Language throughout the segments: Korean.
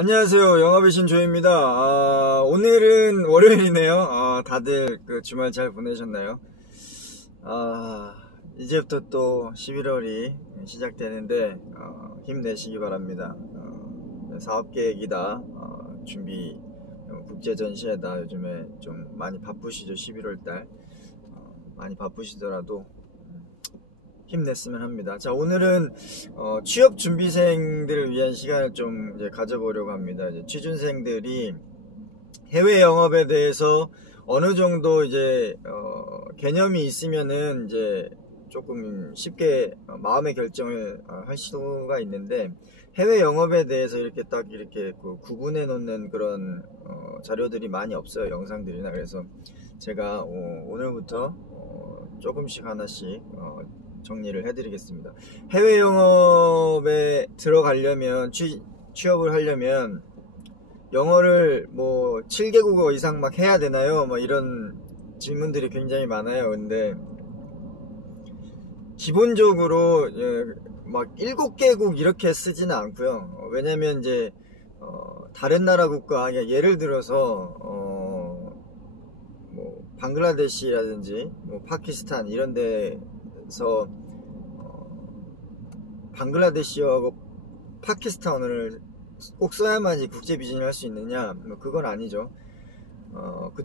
안녕하세요. 영업의 신조입니다. 오늘은 월요일이네요. 다들 그 주말 잘 보내셨나요? 이제부터 또 11월이 시작되는데 힘내시기 바랍니다. 사업 계획이다, 준비, 국제 전시회다. 요즘에 좀 많이 바쁘시죠? 11월달 많이 바쁘시더라도 힘냈으면 합니다. 자, 오늘은 취업 준비생들을 위한 시간을 좀 이제 가져보려고 합니다. 이제 취준생들이 해외 영업에 대해서 어느 정도 이제 개념이 있으면은 이제 조금 쉽게 마음의 결정을 할 수가 있는데, 해외 영업에 대해서 이렇게 딱 이렇게 구분해 놓는 그런 자료들이 많이 없어요, 영상들이나. 그래서 제가 오늘부터 조금씩 하나씩 정리를 해드리겠습니다. 해외 영업에 들어가려면, 취업을 하려면 영어를 뭐 7개국어 이상 막 해야 되나요? 뭐 이런 질문들이 굉장히 많아요. 근데 기본적으로 막 7개국 이렇게 쓰지는 않고요. 왜냐면 이제 다른 나라 국가, 예를 들어서 뭐 방글라데시라든지 뭐 파키스탄 이런 데서 방글라데시하고 파키스탄어를 꼭 써야만이 국제 비즈니스를 할 수 있느냐? 뭐 그건 아니죠.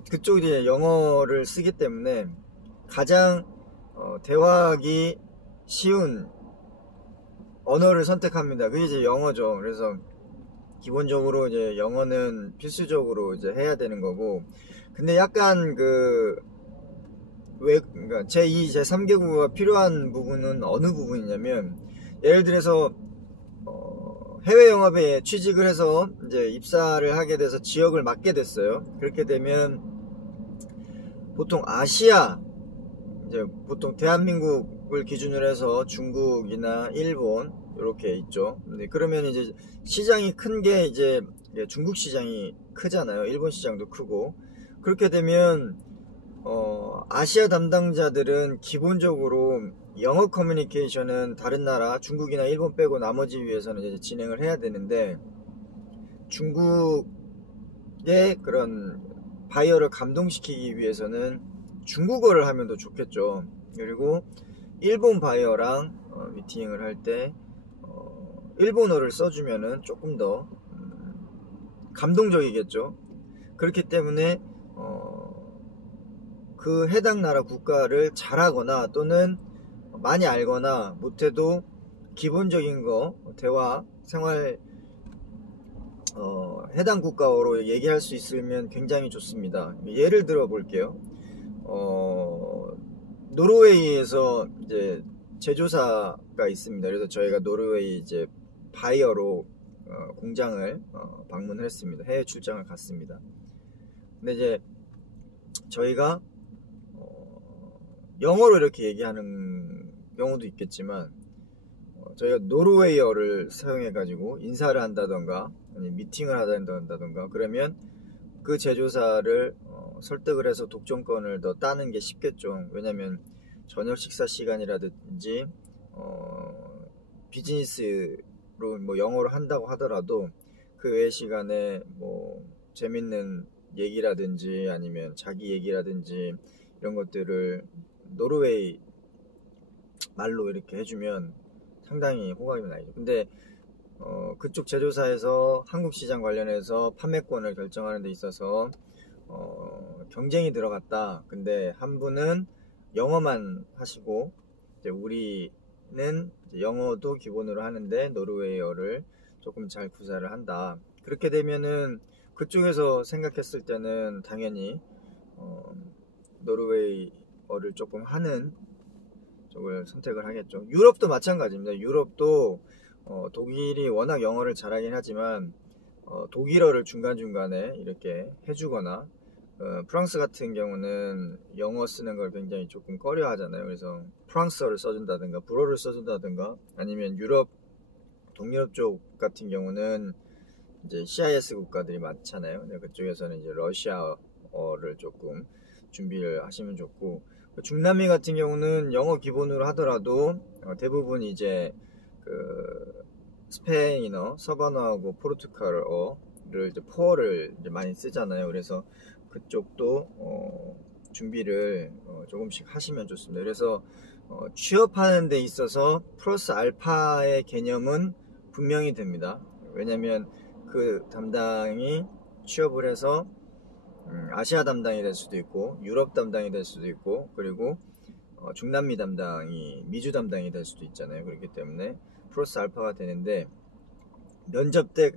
그쪽이 영어를 쓰기 때문에 가장 대화하기 쉬운 언어를 선택합니다. 그게 이제 영어죠. 그래서 기본적으로 이제 영어는 필수적으로 이제 해야 되는 거고, 근데 약간 그러니까 제2, 제3개국어가 필요한 부분은 어느 부분이냐면, 예를 들어서 해외 영업에 취직을 해서 이제 입사를 하게 돼서 지역을 맡게 됐어요. 그렇게 되면 보통 아시아, 이제 보통 대한민국을 기준으로 해서 중국이나 일본 이렇게 있죠. 근데 그러면 이제 시장이 큰 게 이제 중국 시장이 크잖아요. 일본 시장도 크고. 그렇게 되면 아시아 담당자들은 기본적으로 영어 커뮤니케이션은 다른 나라, 중국이나 일본 빼고 나머지 위해서는 이제 진행을 해야 되는데, 중국의 그런 바이어를 감동시키기 위해서는 중국어를 하면 더 좋겠죠. 그리고 일본 바이어랑 미팅을 할 때 일본어를 써주면은 조금 더 감동적이겠죠. 그렇기 때문에 그 해당 나라 국가를 잘하거나 또는 많이 알거나 못해도 기본적인 거, 대화, 생활, 해당 국가어로 얘기할 수 있으면 굉장히 좋습니다. 예를 들어 볼게요. 노르웨이에서 이제 제조사가 있습니다. 그래서 저희가 노르웨이 이제 바이어로 공장을 방문을 했습니다. 해외 출장을 갔습니다. 근데 이제 저희가 영어로 이렇게 얘기하는 경우도 있겠지만, 저희가 노르웨이어를 사용해 가지고 인사를 한다던가 아니 미팅을 한다던가 그러면 그 제조사를 설득을 해서 독점권을 더 따는 게 쉽겠죠. 왜냐면 저녁 식사 시간이라든지 비즈니스로 뭐 영어를 한다고 하더라도 그 외의 시간에 뭐 재밌는 얘기라든지 아니면 자기 얘기라든지 이런 것들을 노르웨이 말로 이렇게 해주면 상당히 호감이 나죠. 근데 그쪽 제조사에서 한국 시장 관련해서 판매권을 결정하는 데 있어서 경쟁이 들어갔다. 근데 한 분은 영어만 하시고, 이제 우리는 이제 영어도 기본으로 하는데 노르웨이어를 조금 잘 구사를 한다. 그렇게 되면은 그쪽에서 생각했을 때는 당연히 노르웨이어를 조금 하는 쪽을 선택을 하겠죠. 유럽도 마찬가지입니다. 유럽도 독일이 워낙 영어를 잘하긴 하지만 독일어를 중간중간에 이렇게 해주거나, 프랑스 같은 경우는 영어 쓰는 걸 굉장히 조금 꺼려 하잖아요. 그래서 프랑스어를 써준다든가 불어를 써준다든가, 아니면 유럽, 동유럽 쪽 같은 경우는 이제 CIS 국가들이 많잖아요. 그쪽에서는 이제 러시아어를 조금 준비를 하시면 좋고, 중남미 같은 경우는 영어 기본으로 하더라도 대부분 이제 스페인어, 서바나하고 포르투갈어를 이제 포어를 이제 많이 쓰잖아요. 그래서 그쪽도 준비를 조금씩 하시면 좋습니다. 그래서 취업하는 데 있어서 플러스 알파의 개념은 분명히 됩니다. 왜냐면 그 담당이 취업을 해서 아시아 담당이 될 수도 있고 유럽 담당이 될 수도 있고 그리고 중남미 담당이 미주 담당이 될 수도 있잖아요. 그렇기 때문에 플러스 알파가 되는데 면접 때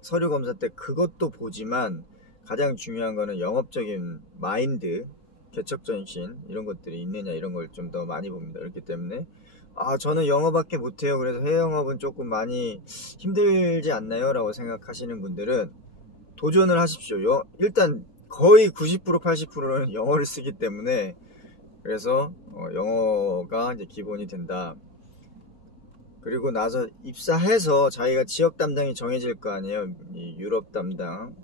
서류 검사 때 그것도 보지만 가장 중요한 거는 영업적인 마인드, 개척 정신 이런 것들이 있느냐 이런 걸 좀 더 많이 봅니다. 그렇기 때문에 저는 영어밖에 못해요. 그래서 해외 영업은 조금 많이 힘들지 않나요? 라고 생각하시는 분들은 도전을 하십시오. 일단 거의 90% 80%는 영어를 쓰기 때문에 그래서 영어가 이제 기본이 된다. 그리고 나서 입사해서 자기가 지역 담당이 정해질 거 아니에요. 이 유럽 담당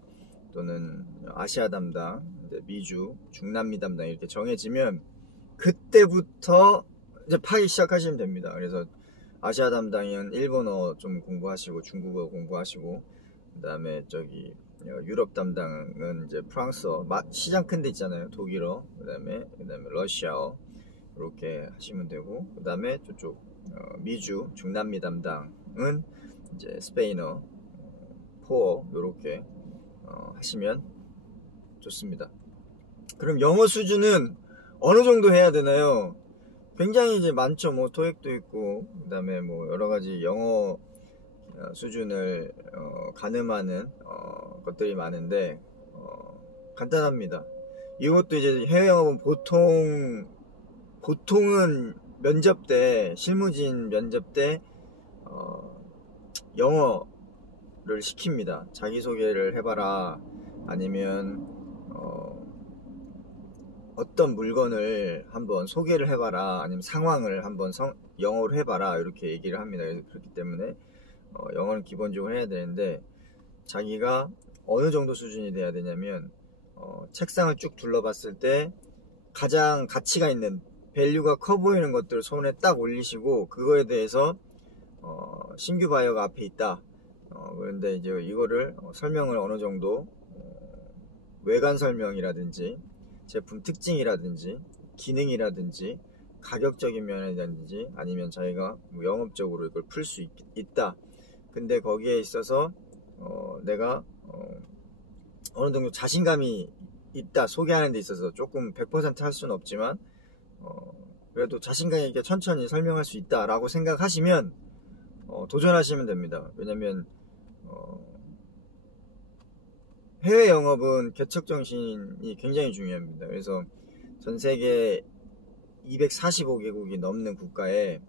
또는 아시아 담당, 이제 미주, 중남미 담당 이렇게 정해지면 그때부터 이제 파기 시작하시면 됩니다. 그래서 아시아 담당은 일본어 좀 공부하시고 중국어 공부하시고 그다음에 저기 유럽 담당은 이제 프랑스어, 시장 큰 데 있잖아요. 독일어, 그다음에 러시아어 이렇게 하시면 되고 그다음에 저쪽 미주, 중남미 담당은 이제 스페인어, 포어 이렇게 하시면 좋습니다. 그럼 영어 수준은 어느 정도 해야 되나요? 굉장히 이제 많죠. 뭐 토익도 있고 그다음에 뭐 여러 가지 영어 수준을 가늠하는 것들이 많은데 간단합니다. 이것도 이제 해외 영업은 보통은 면접 때 실무진 면접 때 영어를 시킵니다. 자기소개를 해봐라 아니면 어떤 물건을 한번 소개를 해봐라 아니면 상황을 한번 영어로 해봐라 이렇게 얘기를 합니다. 그렇기 때문에 영어는 기본적으로 해야 되는데 자기가 어느 정도 수준이 돼야 되냐면 책상을 쭉 둘러봤을 때 가장 가치가 있는 밸류가 커 보이는 것들을 손에 딱 올리시고 그거에 대해서 신규 바이어가 앞에 있다. 그런데 이제 이거를 설명을 어느 정도 외관 설명이라든지 제품 특징이라든지 기능이라든지 가격적인 면이라든지 아니면 자기가 영업적으로 이걸 풀 수 있다. 근데 거기에 있어서 내가 어느 정도 자신감이 있다. 소개하는 데 있어서 조금 100% 할 수는 없지만 그래도 자신감 있게 천천히 설명할 수 있다 라고 생각하시면 도전하시면 됩니다. 왜냐면 해외 영업은 개척 정신이 굉장히 중요합니다. 그래서 전 세계 245개국이 넘는 국가에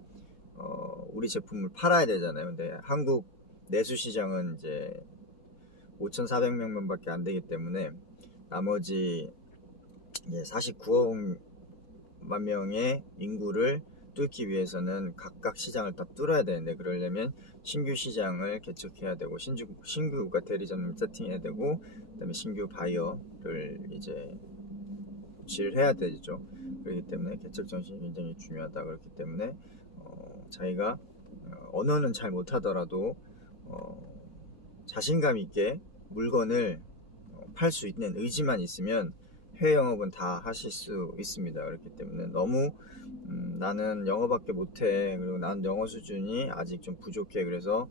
우리 제품을 팔아야 되잖아요. 근데 한국 내수 시장은 이제 5,400명만 밖에 안 되기 때문에 나머지 49억 만 명의 인구를 뚫기 위해서는 각각 시장을 다 뚫어야 되는데 그러려면 신규 시장을 개척해야 되고 신규 대리점을 세팅해야 되고 그다음에 신규 바이어를 이제 구실해야 되죠. 그렇기 때문에 개척 정신이 굉장히 중요하다. 그렇기 때문에 자기가 언어는 잘 못하더라도 자신감 있게 물건을 팔 수 있는 의지만 있으면 해외 영업은 다 하실 수 있습니다. 그렇기 때문에 너무 나는 영어밖에 못해 그리고 난 영어 수준이 아직 좀 부족해 그래서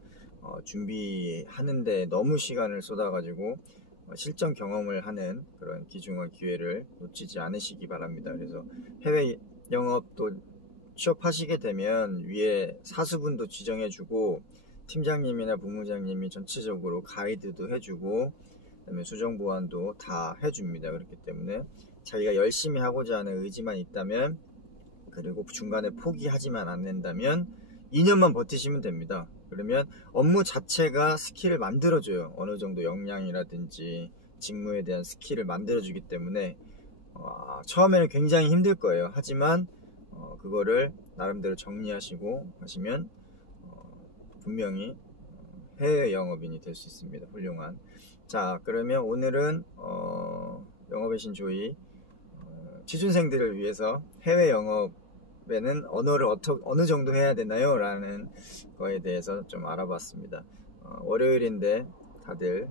준비하는데 너무 시간을 쏟아가지고 실전 경험을 하는 그런 기중과 기회를 놓치지 않으시기 바랍니다. 그래서 해외 영업도 취업하시게 되면 위에 사수분도 지정해주고 팀장님이나 부무장님이 전체적으로 가이드도 해주고 그다음에 수정보완도 다 해줍니다. 그렇기 때문에 자기가 열심히 하고자 하는 의지만 있다면 그리고 중간에 포기하지만 않는다면 2년만 버티시면 됩니다. 그러면 업무 자체가 스킬을 만들어줘요. 어느 정도 역량이라든지 직무에 대한 스킬을 만들어주기 때문에 처음에는 굉장히 힘들 거예요. 하지만 그거를 나름대로 정리하시고 하시면 분명히 해외 영업인이 될 수 있습니다. 훌륭한. 자, 그러면 오늘은 영업의 신 조이 취준생들을 위해서 해외 영업 언어를 어느 정도 해야 되나요? 라는 거에 대해서 좀 알아봤습니다. 월요일인데 다들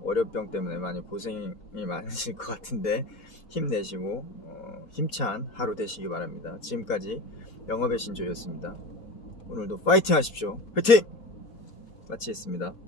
월요병 때문에 많이 고생이 많으실 것 같은데 힘내시고 힘찬 하루 되시기 바랍니다. 지금까지 영업의 신조였습니다. 오늘도 파이팅 하십시오. 파이팅! 마치겠습니다.